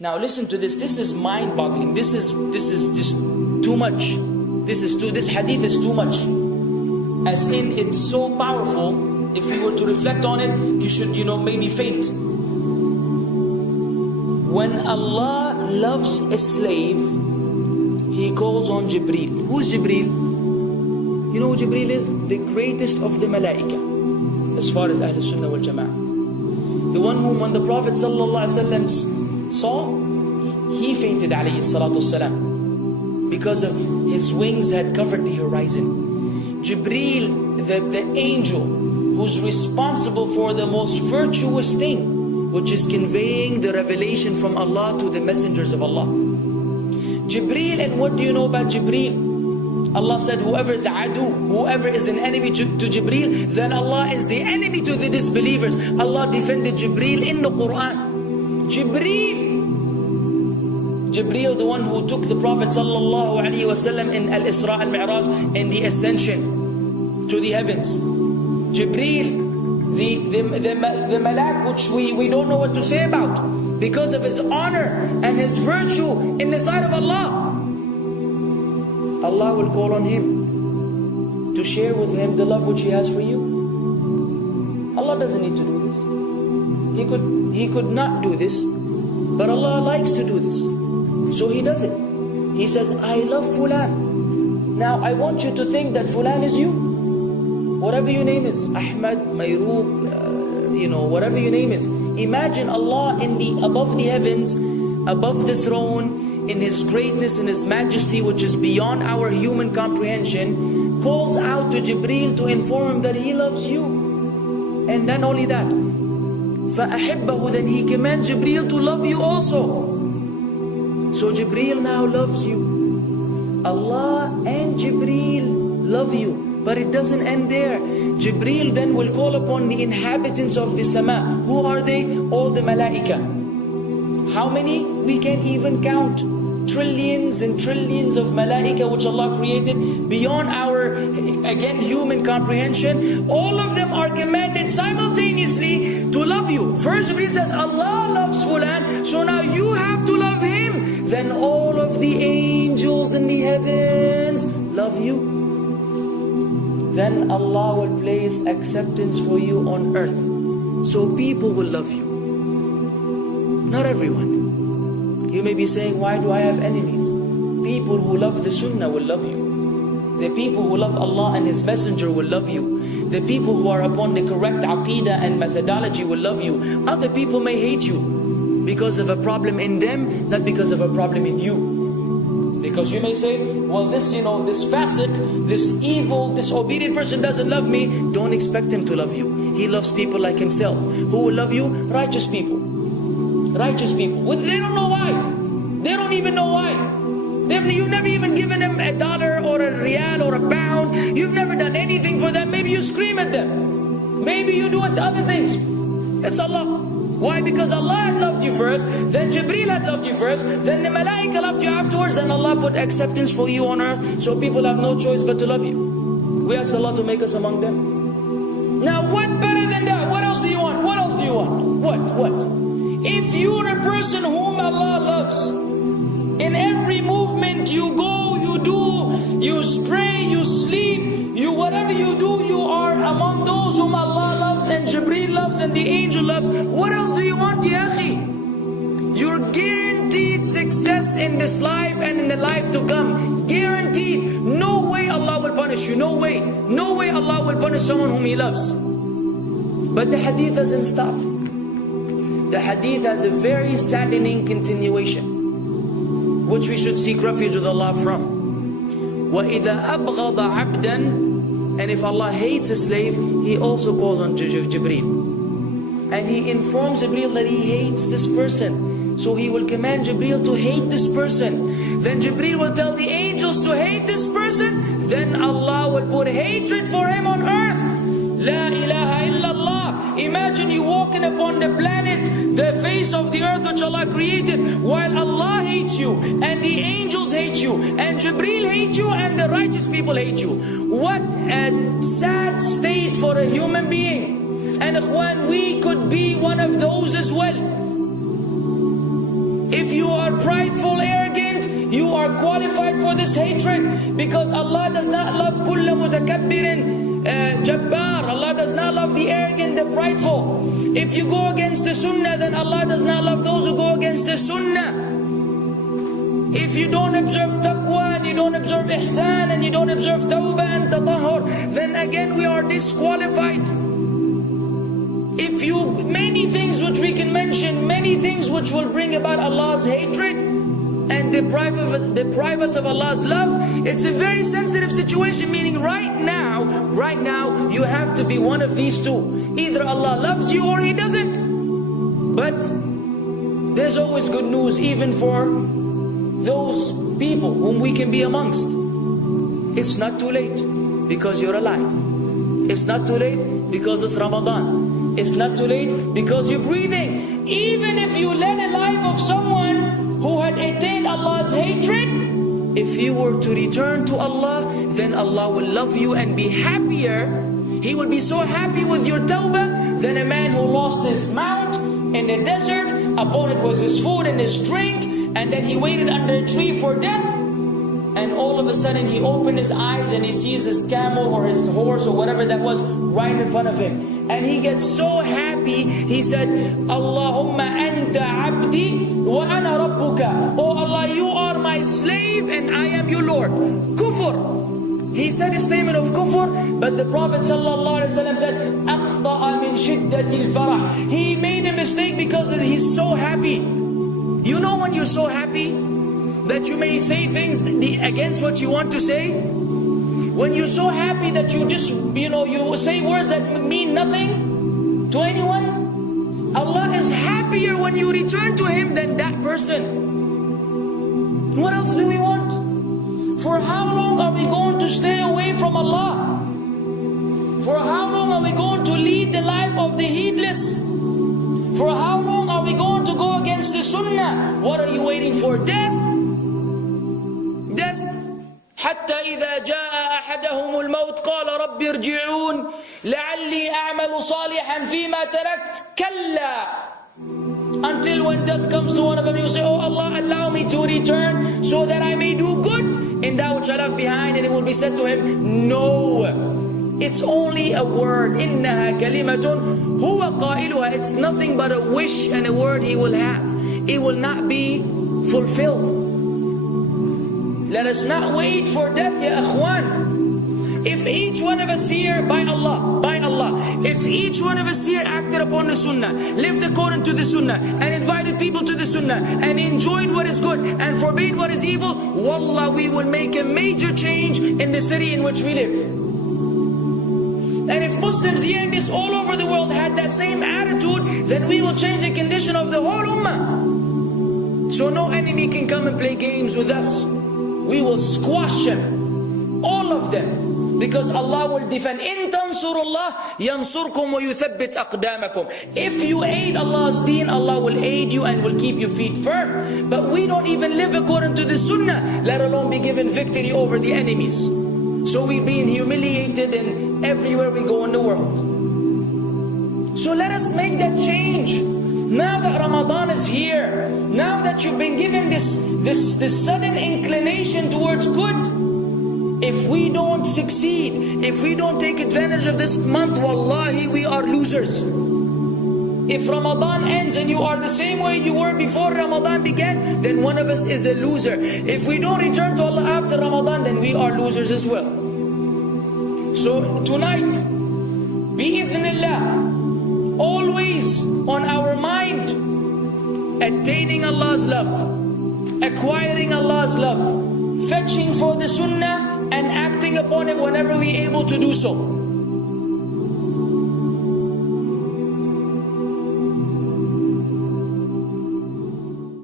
Now listen to this. This is mind-boggling. This is just too much. This hadith is too much. As in, it's so powerful. If you were to reflect on it, you should, maybe faint. When Allah loves a slave, He calls on Jibreel. Who's Jibreel? You know who Jibreel is? The greatest of the malaika, as far as Ahlul Sunnah wal Jama'ah. The one whom when the Prophet ﷺ saw, he fainted alayhi salatu wasalam, because of his wings had covered the horizon. Jibreel, the angel who's responsible for the most virtuous thing, which is conveying the revelation from Allah to the messengers of Allah. Jibreel, and what do you know about Jibreel? Allah said, whoever is adu, whoever is an enemy to Jibreel, then Allah is the enemy to the disbelievers. Allah defended Jibreel in the Quran. Jibreel, the one who took the Prophet ﷺ in Al-Isra al-Mi'raj, in the ascension to the heavens. Jibreel, the malak, which we don't know what to say about, because of his honor and his virtue in the sight of Allah. Allah will call on him to share with him the love which He has for you. Allah doesn't need to do this. He could not do this, but Allah likes to do this, so He does it. He says, I love Fulan. Now I want you to think that Fulan is you. Whatever your name is, Ahmad, Mayroub, whatever your name is. Imagine Allah above the heavens, above the throne, in His greatness and His majesty, which is beyond our human comprehension, calls out to Jibreel to inform him that He loves you. And then only that, فَأَحِبَّهُ, then He commands Jibreel to love you also. So Jibreel now loves you. Allah and Jibreel love you. But it doesn't end there. Jibreel then will call upon the inhabitants of the sama. Who are they? All the malaika. How many? We can't even count. Trillions and trillions of malaika which Allah created beyond our, again, human comprehension. All of them are commanded simultaneously to love you. First Jibreel says, Allah loves Fulan, so now you have to love him. Then all of the angels in the heavens love you. Then Allah will place acceptance for you on earth. So people will love you. Not everyone. You may be saying, why do I have enemies? People who love the Sunnah will love you. The people who love Allah and His Messenger will love you. The people who are upon the correct aqidah and methodology will love you. Other people may hate you because of a problem in them, not because of a problem in you. Because you may say, well, this fasiq, this evil, disobedient person doesn't love me. Don't expect him to love you. He loves people like himself. Who will love you? Righteous people. Righteous people. They don't know why. They don't even know why. You've never even given them $1 or a riyal or a pound. You've never done anything for them. Maybe you scream at them. Maybe you do other things. It's Allah. Why? Because Allah had loved you first, then Jibreel had loved you first, then the malaika loved you afterwards, then Allah put acceptance for you on earth, so people have no choice but to love you. We ask Allah to make us among them. Now what better than that? What else do you want? What else do you want? What? If you're a person whom Allah loves, in every movement you go, you do, you spray, you sleep, whatever you do, you are among those whom Allah loves and Jibreel loves and the angel loves. What else do you want, ya akhi? You're guaranteed success in this life and in the life to come. Guaranteed. No way Allah will punish you. No way. No way Allah will punish someone whom He loves. But the hadith doesn't stop. The hadith has a very saddening continuation, which we should seek refuge with Allah from. وَإِذَا أَبْغَضَ عَبْدًا, and if Allah hates a slave, He also calls on Jibreel. And He informs Jibreel that He hates this person. So He will command Jibreel to hate this person. Then Jibreel will tell the angels to hate this person. Then Allah will put hatred for him on earth. La ilaha illallah. Imagine you walking upon the planet, the face of the earth which Allah created, while Allah hates you, and the angels hate you, and Jibreel hate you, and the righteous people hate you. What a sad state for a human being. And ikhwan, we could be one of those as well. If you are prideful, arrogant, you are qualified for this hatred, because Allah does not love kulla mutakabbirin jabbar. Allah does not love the arrogant, the prideful. If you go against the sunnah, then Allah does not love those who go against the sunnah. If you don't observe taqwa, and you don't observe ihsan, and you don't observe tawbah and tatahur, then again we are disqualified. If you, many things which we can mention, many things which will bring about Allah's hatred and deprive us of Allah's love. It's a very sensitive situation, meaning right now, you have to be one of these two. Either Allah loves you or He doesn't. But there's always good news even for those people whom we can be amongst. It's not too late because you're alive. It's not too late because it's Ramadan. It's not too late because you're breathing. Even if you led a life of someone who had attained Allah's hatred, if you were to return to Allah, then Allah will love you and be happier. He will be so happy with your tawbah than a man who lost his mount in the desert. Upon it was his food and his drink, and then he waited under a tree for death. And all of a sudden he opened his eyes and he sees his camel or his horse or whatever that was right in front of him. And he gets so happy, he said, Allahumma anta abdi wa ana rabbuka. Oh Allah, you are my slave and I am your Lord. Kufr. He said a statement of kufr, but the Prophet ﷺ said, أَخْطَأَ مِنْ شِدَّةِ الْفَرَحِ. He made a mistake because he's so happy. You know when you're so happy that you may say things against what you want to say? When you're so happy that you just, you say words that mean nothing to anyone? Allah is happier when you return to Him than that person. What else do we want? For how long are we going to stay away from Allah? For how long are we going to lead the life of the heedless? For how long are we going to go against the sunnah? What are you waiting for? Death? Death. حتى إذا جاء أحدهم الموت قال رب ارجعون لعلي أعمل صالحا فيما تركت كلا. Until when death comes to one of them, you say, oh Allah, allow me to return so that I may do good in that which I left behind. And it will be said to him, no, it's only a word. إنها كلمة هو قائلها. It's nothing but a wish and a word he will have. It will not be fulfilled. Let us not wait for death, ya akhwan. If each one of us here, by Allah, if each one of us here acted upon the sunnah, lived according to the sunnah, and invited people to the sunnah, and enjoyed what is good, and forbade what is evil, wallah, we will make a major change in the city in which we live. And if Muslims hearing this all over the world had that same attitude, then we will change the condition of the whole ummah. So no enemy can come and play games with us. We will squash them, all of them. Because Allah will defend. إِن تَنْصُرُ اللَّهِ يَنْصُرْكُمْ وَيُثَبِّتْ أَقْدَامَكُمْ. If you aid Allah's deen, Allah will aid you and will keep your feet firm. But we don't even live according to the sunnah, let alone be given victory over the enemies. So we're being humiliated in everywhere we go in the world. So let us make that change. Now that Ramadan is here, now that you've been given this sudden inclination towards good, if we don't succeed, if we don't take advantage of this month, wallahi, we are losers. If Ramadan ends and you are the same way you were before Ramadan began, then one of us is a loser. If we don't return to Allah after Ramadan, then we are losers as well. So tonight, bi'idhnillah, always on our mind, attaining Allah's love, acquiring Allah's love, fetching for the sunnah, and acting upon it whenever we're able to do so.